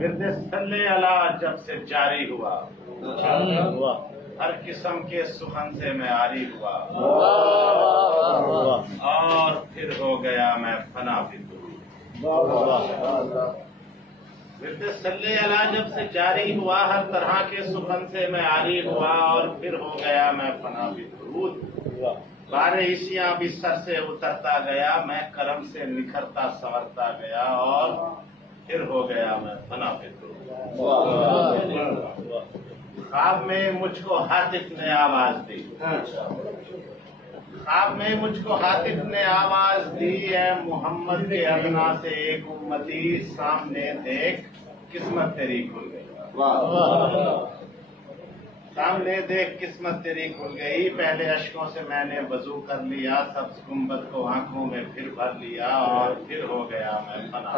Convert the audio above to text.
ورد صلی اللہ جب سے جاری ہوا، ہر قسم کے سخن سے میں عاری ہوا، اور پھر ہو گیا میں فنا بھی ورد صلی اللہ جب سے جاری ہوا، ہر طرح کے سخن سے میں عاری ہوا، اور پھر ہو گیا میں فنا بھی درود۔ بارے عیسیاں بھی سر سے اترتا گیا، میں کرم سے نکھرتا سنورتا گیا، اور پھر ہو گیا میں فنا بھی درود۔ خواب میں مجھ کو ہاتف نے آواز دی، خواب میں مجھ کو ہاتف نے آواز دی، اے محمد کے ادنا سے ایک امتی، سامنے دیکھ قسمت تیری کھل گئی، سامنے دیکھ قسمت تیری کھل گئی۔ پہلے اشکوں سے میں نے وضو کر لیا، سبز گنبد کو آنکھوں میں پھر بھر لیا، اور پھر ہو گیا میں فنا۔